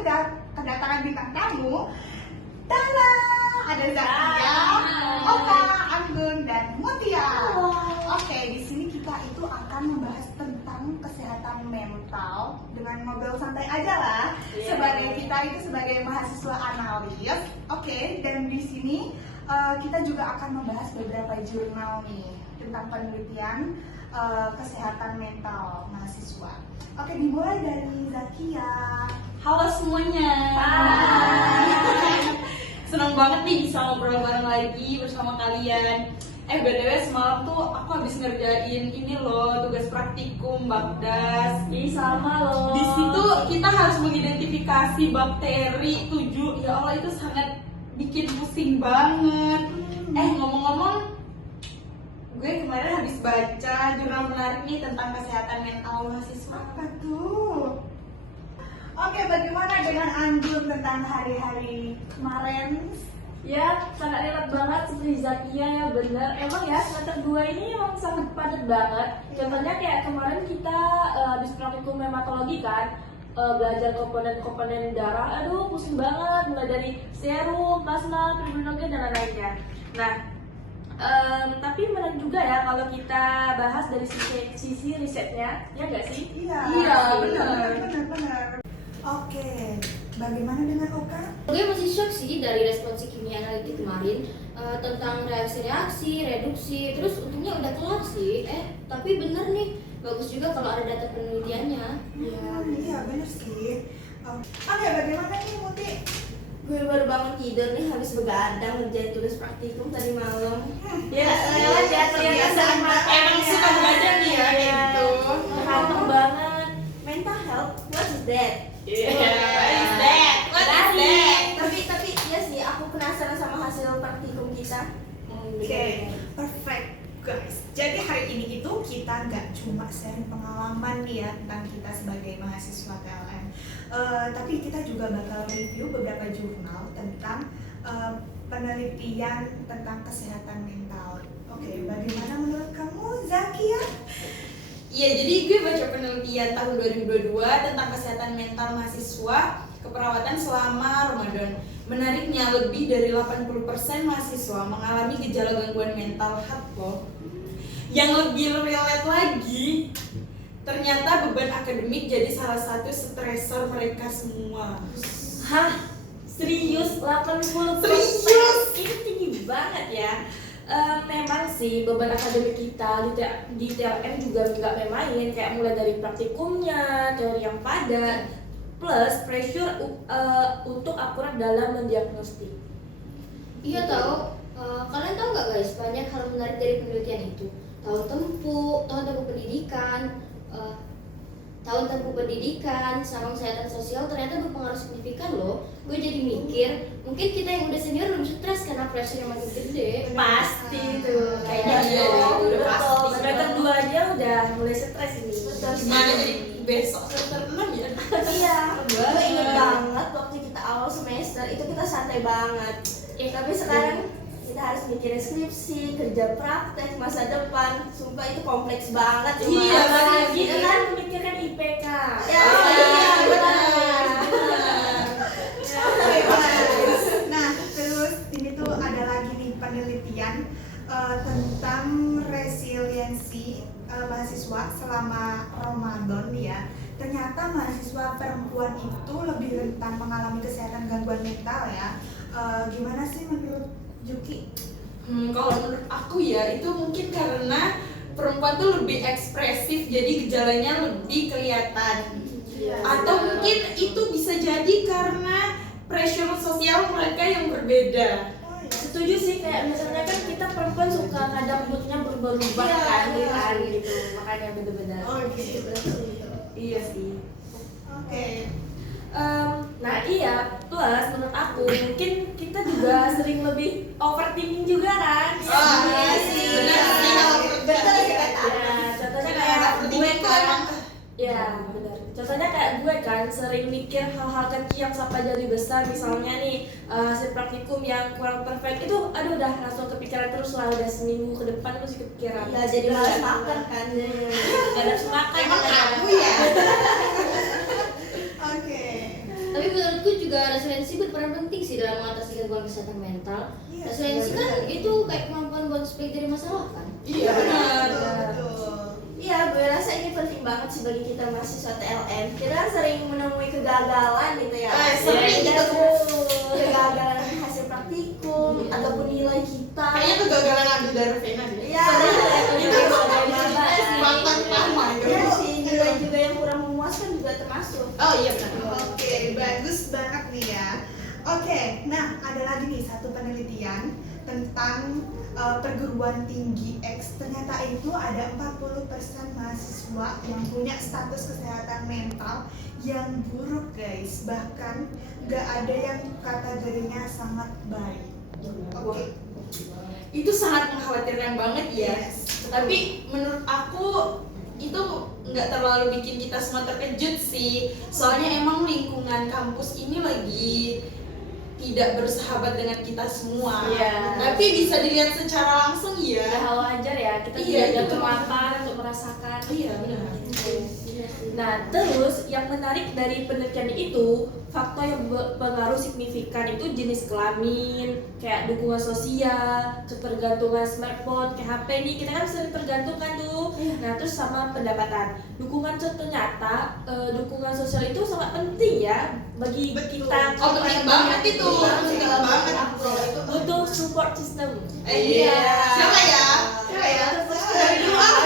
kedatangan bintang tamu. Tada, ada Zakia, Oka, Anggun, dan Mutia. Oke, di sini kita itu akan membahas tentang kesehatan mental dengan ngobrol santai aja lah. Sebagai kita itu sebagai mahasiswa analis. Oke, dan di sini kita juga akan membahas beberapa jurnal nih tentang penelitian kesehatan mental mahasiswa. Oke, dimulai dari Zakia. Halo semuanya. Hai. Senang banget nih bisa ngobrol bareng lagi bersama kalian. BTW semalam tuh aku habis ngerjain ini loh, tugas praktikum Bakdas. Sama loh. Di situ kita harus mengidentifikasi bakteri 7. Ya Allah, itu sangat bikin pusing banget. Ngomong-ngomong, gue kemarin habis baca jurnal menarik nih tentang kesehatan mental mahasiswa. Apa tuh? Oke, bagaimana dengan Anggun tentang hari-hari kemarin? Ya, sangat relate banget seperti Zakia ya, bener. Emang ya, semester 2 ini emang sangat padat banget. Contohnya kayak kemarin kita habis praktikum hematologi kan, belajar komponen-komponen darah. Aduh, pusing banget, mulai dari serum, plasma, fibrinogen, dan lain-lainnya. Nah, tapi menarik juga ya kalau kita bahas dari sisi risetnya, ya nggak sih? Iya, benar. Oke, bagaimana dengan Oka? Gue masih shock sih dari respons kimia analitik kemarin tentang reaksi-reaksi, reduksi, terus untungnya udah kelar sih. Tapi bener nih, bagus juga kalau ada data penelitiannya. Iya, benar sih. Oke, bagaimana nih Muti? Gue baru bangun tidur nih, habis begadang ngerjain tugas praktikum tadi malam. Ya, lewat ya, kelihatan Emang suka begadang nih ya, kayak gitu. Mantap banget. Mental health, what is that? What is that? Tapi ya sih, aku penasaran sama hasil praktikum kita. Oke, perfect guys. Jadi hari ini itu kita nggak cuma sharing pengalaman nih ya tentang kita sebagai mahasiswa PLN, tapi kita juga bakal review beberapa jurnal tentang penelitian tentang kesehatan mental. Oke, bagaimana menurut kamu, Zakia? Iya, jadi gue baca penelitian tahun 2022 tentang kesehatan mental mahasiswa keperawatan selama Ramadan. Menariknya, lebih dari 80% mahasiswa mengalami gejala gangguan mental health loh. Yang lebih relate lagi, ternyata beban akademik jadi salah satu stressor mereka semua. Hah? Serius? 80%? Serius? Ini tinggi banget ya. Memang sih beban akademik kita di TLM juga nggak main-main, kayak mulai dari praktikumnya, teori yang padat, plus pressure untuk akurat dalam mendiagnostik. Iya tahu. Kalian tahu nggak guys, banyak hal menarik dari penelitian itu. Tahun tempuh pendidikan, sama kesehatan sosial ternyata berpengaruh signifikan loh. Gue jadi mikir, mungkin kita yang udah senior lebih stres karena pressure yang makin gede. Pasti tuh, kayaknya Iya, udah pasti. semester 2 aja udah mulai stres ini. Gimana jadi besok semester 6 ya? Iya, gue inget banget waktu kita awal semester itu kita santai banget. Tapi sekarang kita harus mikirin skripsi, kerja praktek, masa depan. Sumpah itu kompleks banget. Iya, Apalagi Iya kita kan memikirkan IPK. Ya, iya, benar. Oke, guys. Nah, terus ini tuh ada lagi nih penelitian tentang resiliensi mahasiswa selama Ramadan nih ya. Ternyata mahasiswa perempuan itu lebih rentan mengalami kesehatan gangguan mental ya. Gimana sih menurut Juki? Kalau menurut aku ya, itu mungkin karena perempuan tuh lebih ekspresif, jadi gejalanya lebih kelihatan. Atau mungkin itu bisa jadi karena pressure sosial mereka yang berbeda. Setuju sih, kayak misalnya kan kita perempuan suka kadang moodnya berubah-ubah kan gitu, makanya bener-bener. Oke, Iya sih. Oke. Nah iya, plus menurut aku mungkin kita juga sering lebih overthinking juga kan. Iya sih, benar sih kalau menurut Betul aku. sih kata. Ya, contohnya kayak gue kan, ya benar. Contohnya kayak gue kan sering mikir hal-hal kecil yang sampai jadi besar, misalnya nih hasil praktikum yang kurang perfect itu, aduh udah langsung kepikiran terus lah, udah seminggu ke depan masih kepikiran. Ya jadi malas makan kan. Gak ada makan. Emang aku ya? Oke. Tapi menurutku juga resiliensi berperan penting sih dalam mengatasi gangguan kesehatan mental. Iya, Resiliensi iya, kan benar. itu kayak kemampuan buat balik dari masalah kan. Iya benar. Betul. Iya, gue rasa ini penting banget sih bagi kita mahasiswa TLM. Kita kan sering menemui kegagalan gitu ya. Sering Iya, gitu. Kegagalan hasil praktikum ataupun nilai kita. Kayaknya kegagalan ambil darah Vena sih. Iya. Itu Iya, mantan lama itu. iya sih, nilai juga yang kurang memuaskan juga termasuk. Oh iya benar. Oke, bagus banget nih ya. Oke, nah ada lagi nih satu penelitian tentang perguruan tinggi X. Ternyata itu ada 40% mahasiswa yang punya status kesehatan mental yang buruk guys. Bahkan nggak ada yang kategorinya sangat baik. Oke. Itu sangat mengkhawatirkan banget ya. Yes. Tapi menurut aku itu nggak terlalu bikin kita semua terkejut sih. Soalnya emang lingkungan kampus ini lagi tidak bersahabat dengan kita semua. Iya. Tapi bisa dilihat secara langsung Udah ya. hal wajar ya, kita Iya, tidak ada itu. kemampuan untuk merasakan. Iya benar. Nah, terus yang menarik dari penelitian itu, faktor yang berpengaruh signifikan itu jenis kelamin, kayak dukungan sosial, ketergantungan smartphone, kayak HP nih, kita kan sering tergantungkan tuh. Nah, terus sama pendapatan. Dukungan ternyata, dukungan sosial itu sangat penting ya bagi Betul. kita. Oh penting banget itu. Penting banget. Butuh support system. Iya. Siapa ya? Siapa ya? Dari dulu ah.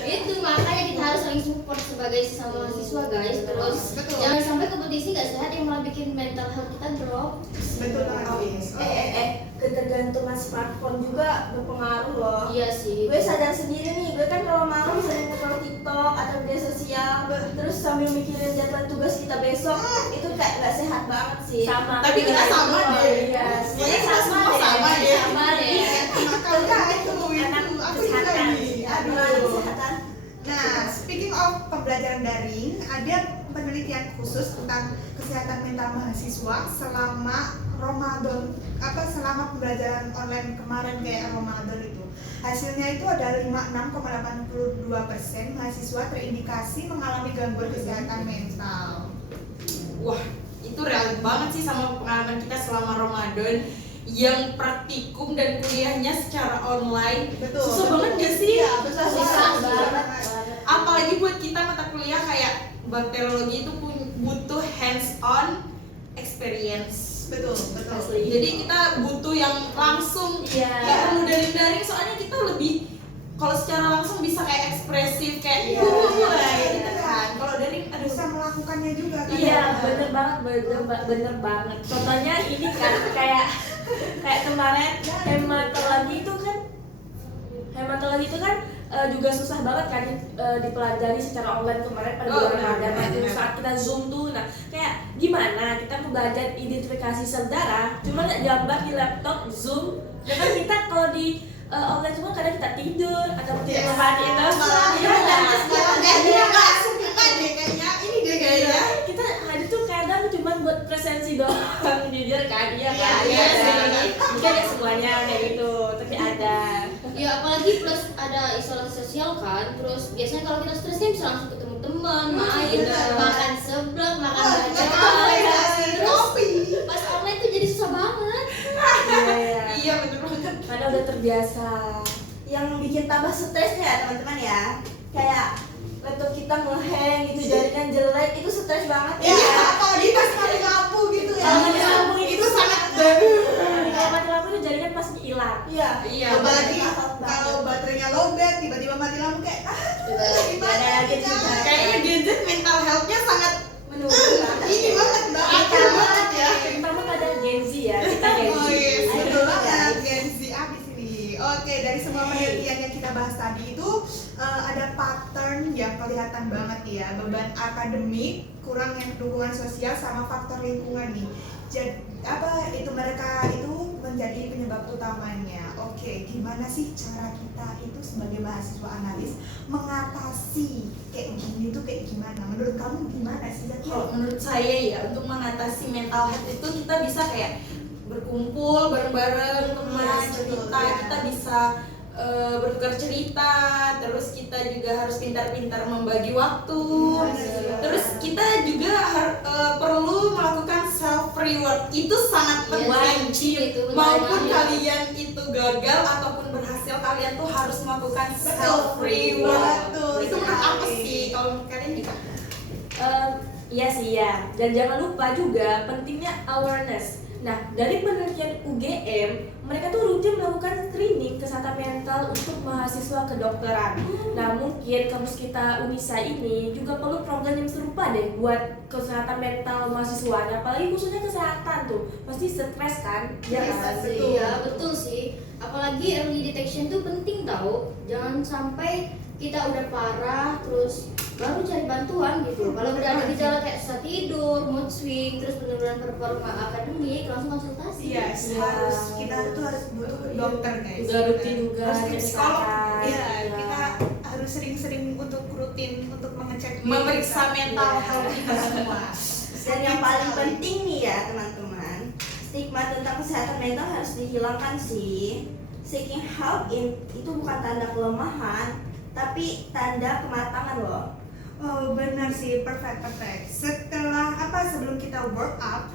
Itu makanya kita harus saling support sebagai sesama mahasiswa guys. Terus Betul. jangan sampai kompetisi nggak sehat yang malah bikin mental health kita drop. Betul banget. Ketergantungan smartphone juga berpengaruh loh. Iya sih. Gue sadar sendiri nih, gue kan kalau malam sering nonton TikTok atau media sosial, terus sambil mikirin jadwal tugas kita besok, itu kayak nggak sehat banget sih. Sama. Tapi kita sama deh. Iya, Semuanya kita semua sama deh. Sama deh. Makanya itu aku juga nih. Aduh, Aduh. kesehatan. Nah, speaking of pembelajaran daring, ada penelitian khusus tentang kesehatan mental mahasiswa selama Ramadan, selama pembelajaran online kemarin kayak Ramadan itu. Hasilnya itu ada 56,82% mahasiswa terindikasi mengalami gangguan kesehatan mental. Wah, itu real banget sih sama pengalaman kita selama Ramadan yang praktikum dan kuliahnya secara online. Betul. Susah banget gak sih? Iya, betul. Susah banget. Apalagi buat kita mata kuliah kayak bakteriologi itu butuh hands on experience. Betul, betul. Jadi kita butuh yang langsung, Iya. nggak perlu daring-daring, soalnya kita lebih kalau secara langsung bisa kayak ekspresif kayak Iya. gitu kan. Kalau daring aduh Bisa melakukannya juga kan? Iya, bener banget, bener banget. Contohnya ini kan kayak kemarin hematologi itu kan juga susah banget kan dipelajari secara online kemarin pada Oh, bulan benar, Ramadan itu benar. saat kita zoom tuh. Nah, kayak gimana kita mau belajar identifikasi saudara cuma nggak gambar di laptop zoom. Karena kita kalau di online cuma kadang kita tidur atau tidak Yes. memperhatiin telepon. Iya, kayaknya nggak suka deh kayaknya ini deh kayaknya. Kita hadir tuh kadang cuma buat presensi doang jujur kan, iya kan, Iya, sih. mungkin ya semuanya kayak gitu, tapi ada. Ya apalagi plus ada isolasi sosial kan. Terus biasanya kalau kita stres kan bisa langsung ketemu teman, main, benar. makan seblak, makan Oh, bacaan. ngasih Terus kopi. pas online tuh jadi susah banget. Iya bener banget. Karena udah terbiasa. Yang bikin tambah stresnya ya teman-teman ya, kayak laptop kita ngehang gitu, jaringan jelek, itu stres banget ya. Iya, apalagi pas mati lampu gitu ya. Kalau mati lampu itu sangat Kalau mati lampu itu jaringan pasti hilang. Iya. Iya, apalagi takut banget. kalau baterainya lowbat tiba-tiba mati lampu kayak gimana Ada lagi kita? juga. Kayaknya gadget mental health-nya sangat Menurut ini banget akar banget ya. Terutama pada Gen Z ya, kita Gen Z. Oh yes, betul Ayo, banget guys. Gen Z abis ini. Oke, dari semua penelitian yang kita bahas tadi itu ada pattern yang kelihatan banget ya, beban akademik, kurang yang dukungan sosial sama faktor lingkungan nih. Jadi itu mereka itu menjadi penyebab utamanya. Oke, gimana sih cara kita itu sebagai mahasiswa analis mengatasi kayak gini tuh kayak gimana? Menurut kamu gimana sih? Kalau menurut saya ya untuk mengatasi mental health itu kita bisa kayak berkumpul bareng-bareng teman Yes, betul, cerita, ya. kita bisa bertukar cerita, terus kita juga harus pintar-pintar membagi waktu, terus kita juga perlu melakukan self reward. Itu sangat penting. itu benar Maupun banget. kalian itu gagal ataupun berhasil, kalian tuh harus melakukan self reward. Betul. Itu menurut aku sih. Kalau menurut kalian nih Kak? Iya sih ya, dan jangan lupa juga pentingnya awareness. Nah, dari penelitian UGM, mereka tuh rutin melakukan screening kesehatan mental untuk mahasiswa kedokteran. Nah, mungkin kampus kita Unisa ini juga perlu program yang serupa deh buat kesehatan mental mahasiswanya, apalagi khususnya kesehatan tuh, pasti stres kan? Ya kan? Betul. Iya, betul sih. Apalagi early detection tuh penting tau. Jangan sampai kita udah parah terus baru cari bantuan gitu. Kalau udah ada gejala kayak susah tidur, mood swing, terus penurunan performa akademik, langsung konsultasi. Yes, kita tuh harus butuh dokter guys. Juga rutin juga harus cek ke psikolog. kesehatan. Iya, Iya. kita harus sering-sering untuk rutin untuk mengecek diri Memeriksa kita. mental Iya. health kita semua. Dan yang paling penting nih ya teman-teman, stigma tentang kesehatan mental harus dihilangkan sih. Seeking help itu bukan tanda kelemahan, tapi tanda kematangan loh. Oh benar sih, perfect. Sebelum kita work up,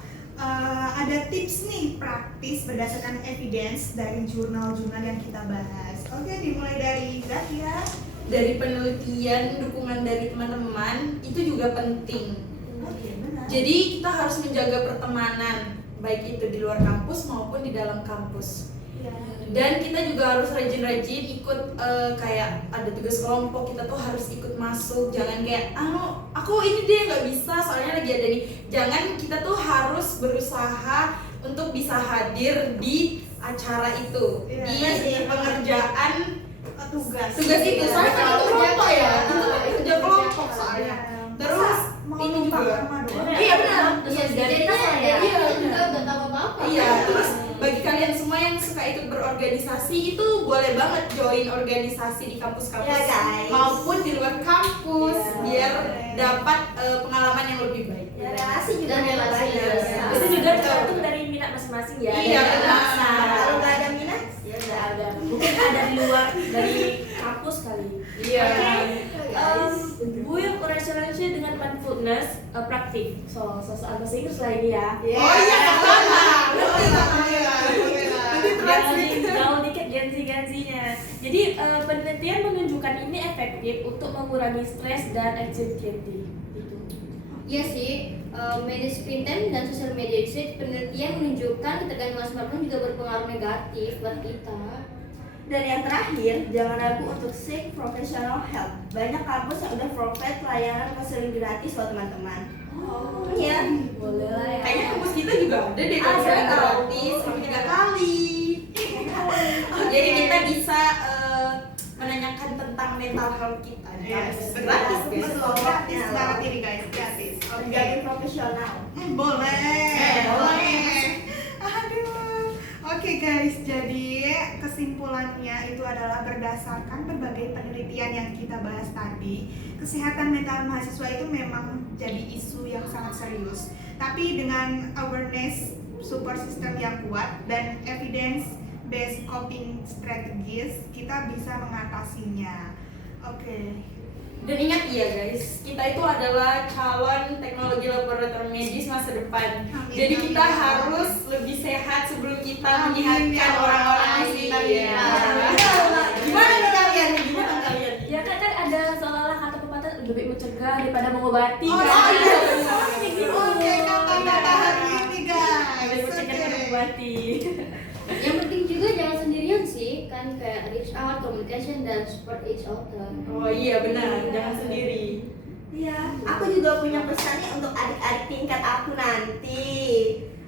ada tips nih praktis berdasarkan evidence dari jurnal-jurnal yang kita bahas. Oke, dimulai dari Zakia. Dari penelitian, dukungan dari teman-teman itu juga penting. Oke, benar. Jadi kita harus menjaga pertemanan, baik itu di luar kampus maupun di dalam kampus. Iya. Dan kita juga harus rajin-rajin ikut kayak ada tugas kelompok, kita tuh harus ikut masuk. Jangan kayak aku ini dia nggak bisa soalnya lagi ada nih. Jangan, kita tuh harus berusaha untuk bisa hadir di acara itu, Iya, di iya sih. pengerjaan Tugas itu. Soalnya kan itu kelompok ya, itu kan Itu kerja kelompok soalnya. Terus mau ini numpang juga. rumah doang. Iya benar. Iya, Solidaritas lah ya. Iya, kita udah tahu apa-apa. Iya, terus bagi kalian semua yang suka ikut berorganisasi itu boleh banget join organisasi di kampus-kampus Ya, guys. maupun di luar kampus Iya. biar dapat pengalaman yang lebih baik. Ya, relasi juga Dan relasi banyak. juga. Itu juga tergantung dari minat masing-masing ya. Iya, Dari benar. pasar. Kalau nggak ada minat, ya udah. Ada, mungkin ada di luar dari kampus kali. Iya. Bu yang korelasinya dengan mindfulness praktik. Soal bahasa Inggris lah ini ya. Oh iya, sama. Jauh dikit Gen-Z-nya. Jadi penelitian menunjukkan ini efektif untuk mengurangi stres dan anxiety. Gitu. Iya sih, media screen time dan sosial media usage penelitian menunjukkan ketergantungan smartphone juga berpengaruh negatif buat kita. Dan yang terakhir, jangan ragu untuk seek professional help. Banyak kampus yang udah provide layanan konseling gratis loh teman-teman. Oh, Iya. Boleh lah ya. Kayaknya kampus kita juga ada deh Ada, konseling tahu. gratis sampai 3 kali. Jadi kita bisa menanyakan tentang mental health kita. Yes, Gratis guys. betul, gratis banget ini guys, gratis. Oke. Menjadi profesional. Boleh. Aduh. Oke guys, jadi kesimpulannya itu adalah berdasarkan berbagai penelitian yang kita bahas tadi, kesehatan mental mahasiswa itu memang jadi isu yang sangat serius. Tapi dengan awareness, support system yang kuat, dan evidence based coping strategies, kita bisa mengatasinya. Oke. Dan ingat ya guys, kita itu adalah calon teknologi laboratorium medis masa depan. Amin, Jadi amin, kita amin. harus lebih sehat sebelum kita Amin, menyehatkan ya orang-orang di Allah. sekitar Iya. kita. Gimana nih kalian? Gimana kalian? Ya kan ada seolah-olah kata pepatah lebih mencegah daripada mengobati. Oh, kan? iya. Gitu. Oke, kata-kata hari ini guys. Lebih mencegah daripada Oke. mengobati. Yang penting juga jangan sendirian sih, kan kayak reach out, communication dan support each other. Oh iya benar, jangan sendiri. Iya, aku juga punya pesannya untuk adik-adik tingkat aku nanti.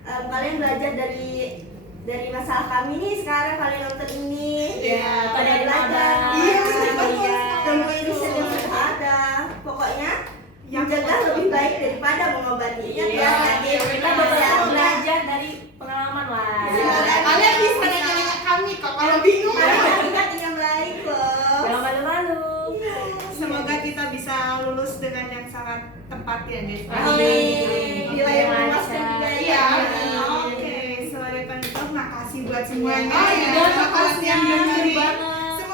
Kalian belajar dari masalah kami nih sekarang, kalian nonton ini. Iya, Kalian belajar. Iya, Iya, betul. ilmu riset yang sudah ada. Pokoknya Yang mencegah pokok. lebih baik daripada mengobati. Ingat Iya, ya, adik. Kita belajar dari pengalaman lah. Iya. Kalian bisa nanya-nanya kami kok kalau bingung. Adik-adik yang baik loh. Jangan malu-malu. Semoga kita bisa lulus dengan yang sangat tepat ya guys. Amin. Nilai yang memuaskan juga ya. Iya. Oke, sebagai penutup makasih buat semuanya. Oh, iya, Makasih yang makasih dengerin. banget.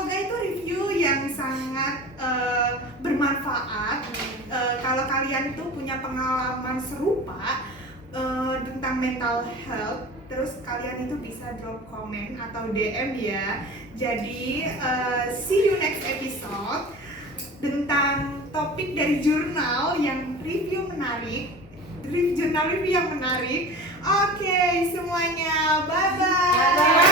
kalian tuh punya pengalaman serupa tentang mental health, terus kalian itu bisa drop komen atau DM ya. Jadi see you next episode tentang topik dari jurnal yang jurnal review yang menarik. Oke, semuanya bye bye.